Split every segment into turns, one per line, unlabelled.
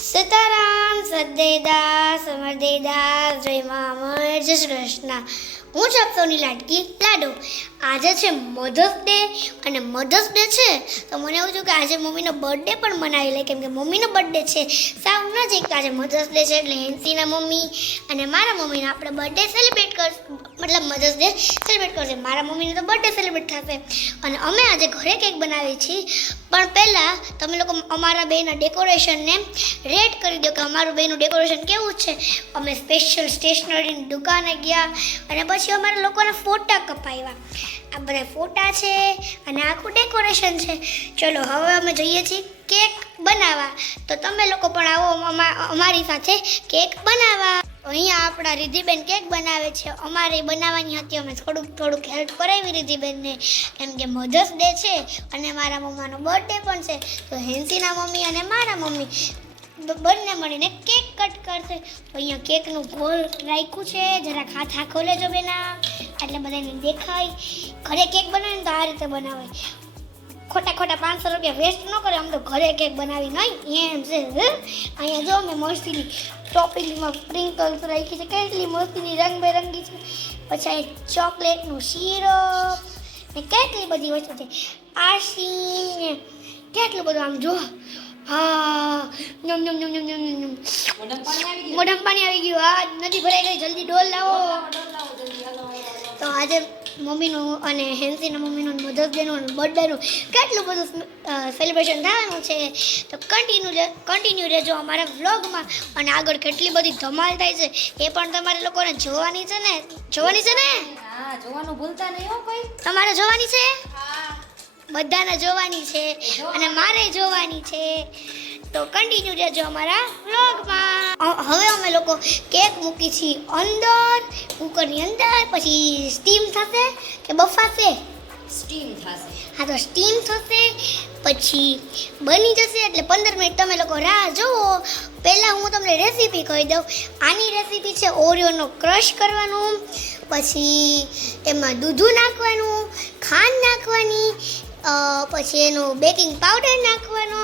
સીતારામ સદેદાસ અમરદેદાસ જય મહામર જય શ્રી કૃષ્ણ. હું છું આપ લાડકી લાડો. આજે છે મધર્સ ડે અને મધર્સ ડે છે, તો મને એવું થયું કે આજે મમ્મીનો બર્થડે પણ મનાવી લે કેમ કે મમ્મીનો બર્થડે છે, સાવ નજીક આજે મધર્સ ડે છે, એટલે હેન્સીના મમ્મી અને મારા મમ્મીનો આપણે બર્થડે સેલિબ્રેટ કરશે, મતલબ મધર્સ ડે સેલિબ્રેટ કરશે. મારા મમ્મીનો તો બર્થડે સેલિબ્રેટ થશે. અને અમે આજે ઘરે કેક બનાવીએ છીએ. પણ પહેલાં તમે લોકો અમારા બેના ડેકોરેશનને રેટ કરી દો કે અમારું બેનું ડેકોરેશન કેવું છે. અમે સ્પેશિયલ સ્ટેશનરીની દુકાને ગયા અને પછી અમારા લોકોના ફોટા કપાવ્યા આ બધા ફોટા છે અને આખું ડેકોરેશન છે. ચલો, હવે અમે જઈએ છીએ કેક બનાવવા. તો તમે લોકો પણ આવો અમા- અમારી સાથે કેક બનાવવા. અહીંયા આપણા રિધિબેન કેક બનાવે છે. અમારે બનાવવાની હતી. અમે થોડુંક થોડુંક હેલ્પ કરાવી રિધિબેનને કેમ કે મધર્સ ડે છે અને મારા મમ્માનો બર્થડે પણ છે. તો હેન્સીના મમ્મી અને મારા મમ્મી બંને મળીને કેક કટ કરશે. તો અહીંયા કેકનું ગોલ રાખ્યું છે. જરાક હાથ આ ખોલે જો બેના. એટલે બધાને દેખાય. ઘરે કેક બનાવે તો આ રીતે બનાવે. ખોટા ખોટા પાંચસો રૂપિયા વેસ્ટ ન કરે આમ તો ઘરે કેક બનાવી નહીં એમ છે અહીંયા જો મેં મસ્તીની ટોપિંગમાં સ્પ્રિંકલ્સ રાખી છે. કેટલી મસ્તીની રંગબેરંગી છે. પછી ચોકલેટનું સિરપ ને કેટલી બધી વસ્તુ છે. આરસી ને કેટલું બધું આમ જો. હા નમ નમ નમ નમ નમ નમ મોઢામાં પાણી આવી ગયું. હા નથી ભરાઈ ગઈ જલ્દી ડોલ લાવો. તો આજે મમ્મીનું અને હેન્સીના મમ્મીનું મધર્સ ડેનું બર્થડેનું કેટલું બધું સેલિબ્રેશન થવાનું છે. તો કન્ટિન્યુ કન્ટિન્યુ રહેજો અમારા વ્લોગમાં અને આગળ કેટલી બધી ધમાલ થાય છે. એ પણ તમારે લોકોને જોવાની છે ને? જોવાની છે ને?
હા જોવાનું ભૂલતા નહીં હો કોઈ.
તમારે જોવાની છે? બધાને જોવાની છે અને મારે જોવાની છે. તો કન્ટિન્યુ રહેજો અમારા વ્લોગમાં હવે અમે લોકો કેક મૂકી છીએ અંદર કુકરની અંદર પછી સ્ટીમ થશે કે બફાશે?
સ્ટીમ થશે.
હા તો સ્ટીમ થશે પછી બની જશે એટલે પંદર મિનિટ તમે લોકો રાહ જુઓ. પહેલાં હું તમને રેસીપી કહી દઉં. આની રેસીપી છે ઓરિયોનો ક્રશ કરવાનું પછી એમાં દૂધું નાખવાનું ખાંડ નાખવાની પછી એનું બેકિંગ પાવડર નાખવાનો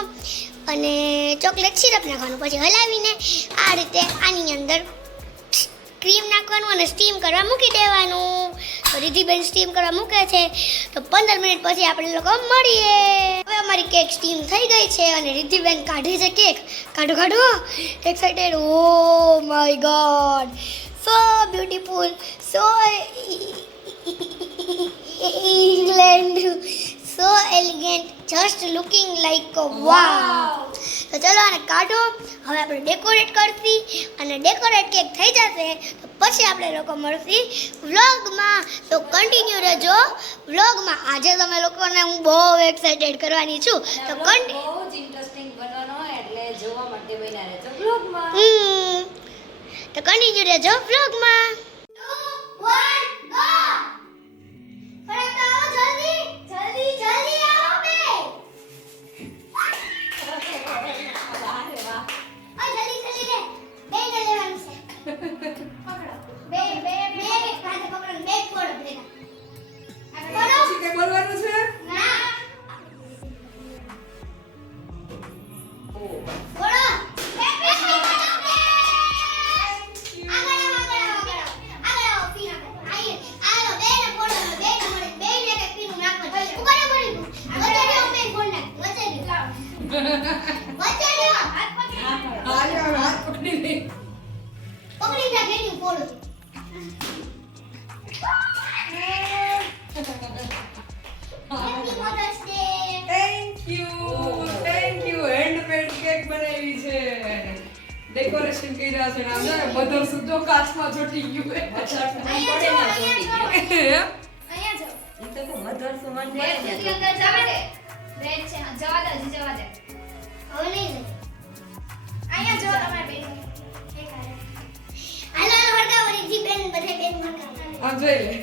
અને ચોકલેટ સિરપ નાખવાનું. પછી હલાવીને આ રીતે આની અંદર ક્રીમ નાખવાનું અને સ્ટીમ કરવા મૂકી દેવાનું. તો રિધિબેન સ્ટીમ કરવા મૂકે છે. તો પંદર મિનિટ પછી આપણે લોકો મળીએ. હવે અમારી કેક સ્ટીમ થઈ ગઈ છે અને રિધિબેન કાઢી છે કેક. કાઢો કાઢો. Excited oh my god so beautiful so England so elegant just looking like wow તો ચલો આને કાઢો. હવે આપણે ડેકોરેટ કરશી અને ડેકોરેટ કેક થઈ જશે તો પછી આપણે લોકો મળશી વ્લોગમાં તો કન્ટિન્યુ રહેજો. વ્લોગમાં આજે તમે લોકોને હું બહુ એક્સાઇટેડ કરવાની છું. તો કન્ટિ
બહુ જ ઇન્ટરેસ્ટિંગ બનવાનો એટલે જોવા માટે બન્યા રહેજો
વ્લોગમાં તો કન્ટિન્યુ રહેજો વ્લોગમાં
ડેકોરેશન કર્યા છે ને આમ જો ને સુધો કાચમાં ચોટી ગયું હે.
અહીંયા જો. અહીંયા જો
હે?
અહીંયા જો
ઈ તો મધર સુમન
જવા દે જવા દે.
હવે નહીં
અહીંયા જો તમારે બેન
હાલો હાલો હળગાવો રીધી બેન બધે બેન હળગાવો
આમ જોઈ લે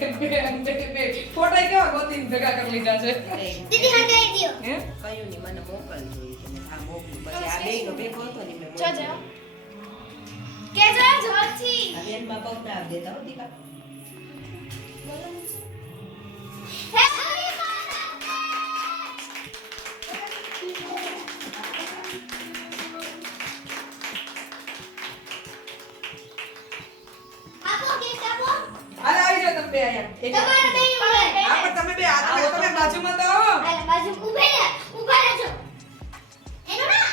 બે બે બે ફોટા કેવા ગોતીને ભેગા કરી લીધા છે?
દીદી હળગાવી દ્યો.
હે?
કયું ની મને મોકલજો ઈ કે મોકલું. પછી આ બેયનો ભેગો હતો ને મેં
જો જો કે જો. જોરથી
બેનમાં પગ ના દેતા હો દીકા
હા પણ તમે બે હાથ તમે- તમે બાજુમાં તો
બાજુ ઊભે રહે, ઊભા રહેજો. એનું ના.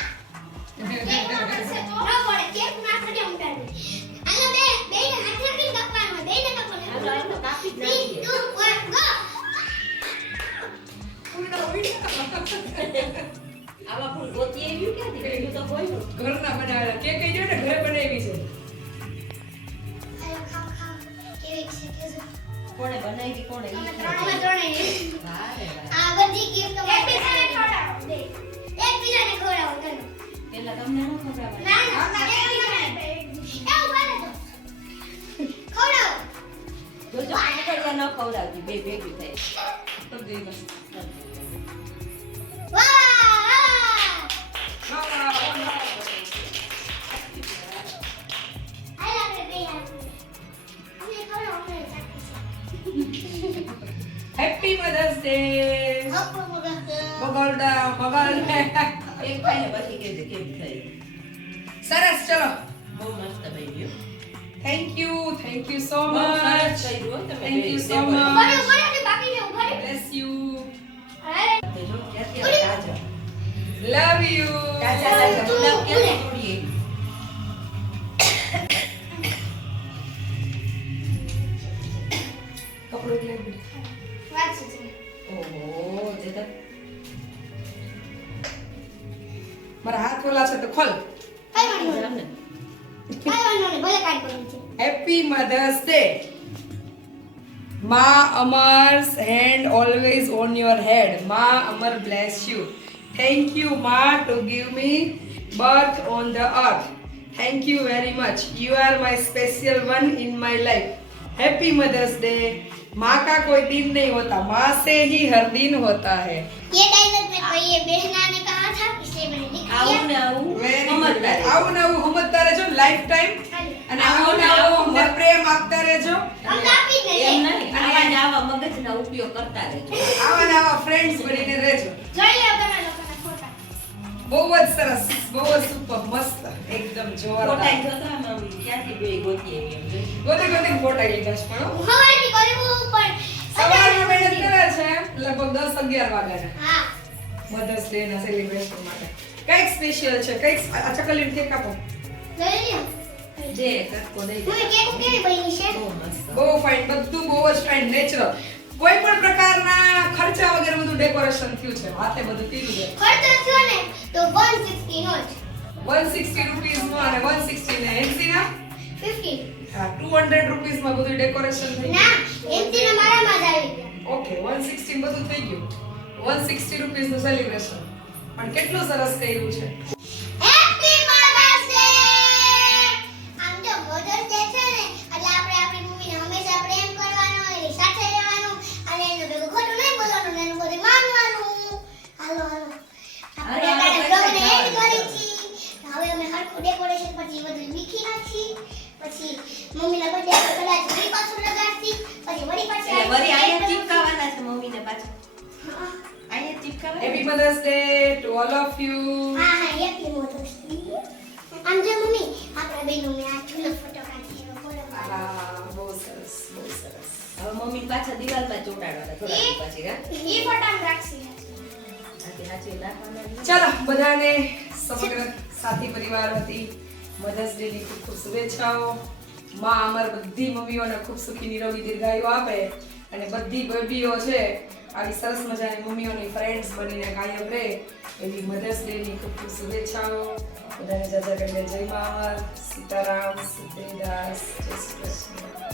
કેક ના પડશે તો? ના પડે, કેક ના પડે ઉડાડવું. હાલો, બે, બેયને હાથે રાખીને કાપવાનું હોય, બેયને કાપવાનું.
હાલો, હાલો, કાપી જ
Three,
નાખીએ.
two, one, go.
ઉલટા ઉલટા
આવા ફૂલ ગોતી આવ્યું ક્યાંથી દીકરી તો કોઈ.
ઘરના બનાવેલા કેક કહી દો ને ઘરે બનાવી છે
કોણે બનાવી કોણે રે વાહ.
આ બધી ગિફ્ટ એકબીજાને ખવડાવો. એકબીજાને ખવડાવો, ચાલો.
પેલા તમને ન ખવડાવો
ના, ના, એકબીજાને. એ. ખવડાવો.
ન ખવડાવતી બે ભેગી થાય
તો.
વાહ, વાહ,
વાહ. હેપી મધર્સ ડે
મગજ.
બગલડા
એક ભાઈને પછી કે કેમ થઈ
સરસ ચલો.
બહુ મસ્ત બન્યું thank you
thank you so much thank
you so Thank
બે. Love you.
મારા હાથ ઓલા છે તો ખોલ
કઈ વાંધો નહીં.
જામ ને.
કઈ વાંધો નહીં, ભલે કાંઈ પડ્યું છે.
Happy mother's day Ma Amar's hand always on your head. Ma Amar bless you. Thank you, Ma, to give me birth on the earth. Thank you very much. You are my special one in my life. Happy Mother's Day. माँ का कोई दिन नहीं होता माँ से ही हर दिन होता है
ये डायलॉग में कोई ये बहना ने कहा
બહુ જ સરસ મસ્ત એકદમ જોરદાર.
ક્યાંથી બે ગોતી એમ
ગોતે સવારમાં મહેનત કરે છે લગભગ દસ અગિયાર વાગ્યાના.
હા.
મધર્સ ડે ના સેલિબ્રેશન માટે. કંઈક સ્પેશિયલ છે કંઈક અચ્છા ચકલીનું કેક આપો.
જે કટકો દે.
કેક કેવી બની છે?
બહુ
ફાઇન બધું બહુ જ ફાઇન નેચરલ કોઈ પણ પ્રકારના ખર્ચા વગર બધું ડેકોરેશન થયું છે હાથે બધું કર્યું છે.
ખર્ચો થયો ને તો 160 નો જ.
160 રૂપીસ નો અને 160 ને 80 ના?
50
હા 200 રૂપીસમાં બધું ડેકોરેશન થઈ
ના એન્સી ના મારા માં જ આવી ગયા.
ઓકે 160 બધું થઈ ગયું. 160 રૂપીસનું સેલિબ્રેશન પણ કેટલું સરસ કર્યું છે.
હેપી મધર્સ ડે આમ જો મધર્સ ડે છે ને એટલે આપણે આપણી મમ્મીને હંમેશા પ્રેમ કરવાનો એની સાથે રહેવાનું અને એનું ભેગું ખોટું નહીં બોલવાનું એનું બધું માનવાનું. હાલો હાલો. આપણે
હાલો,
અત્યારે
હાલો,
બ્લોગને
કઈ
એન્ડ
જવાનું.
કરી છી. હવે અમે હરખું ડેકોરેશન પછી બધું મીખી નાખી. પછી મમ્મીના બર્થડે પર કદાચ વળી પાછું લગાડતી પછી વળી પાછું
વળી આયા ચીપકાવાના છે મમ્મીને પાછા. અહીંયા ચીપકાવાના
happy mother's day to all of you
હા હા હેપી મધર્સ ડે આમ જો મમ્મી આપણા બેનો મેં આ જૂનો ફોટો કાઢી ફોટો
હા બહુ સરસ બહુ સરસ
હવે મમ્મી પાછા દિવાલ પર ચોટાડવાના થોડા પછી હા
ફોટા
ચાલો બધાને સમગ્ર સાથી પરિવાર હતી મધર્સ ડે ની ખૂબ ખૂબ શુભેચ્છાઓ માં અમર બધી મમ્મીઓને ખૂબ સુખી નિરોગી દીર્ઘાયુ આપે અને બધી બેબીઓ છે, આવી સરસ મજાની મમ્મીઓની ફ્રેન્ડ્સ બનીને કાયમ રહે એવી મધર્સ ડેની ખૂબ ખૂબ શુભેચ્છાઓ. બધાને જય કરીને જય માવર સીતારામ સીતેદાસ જય શ્રી કૃષ્ણ.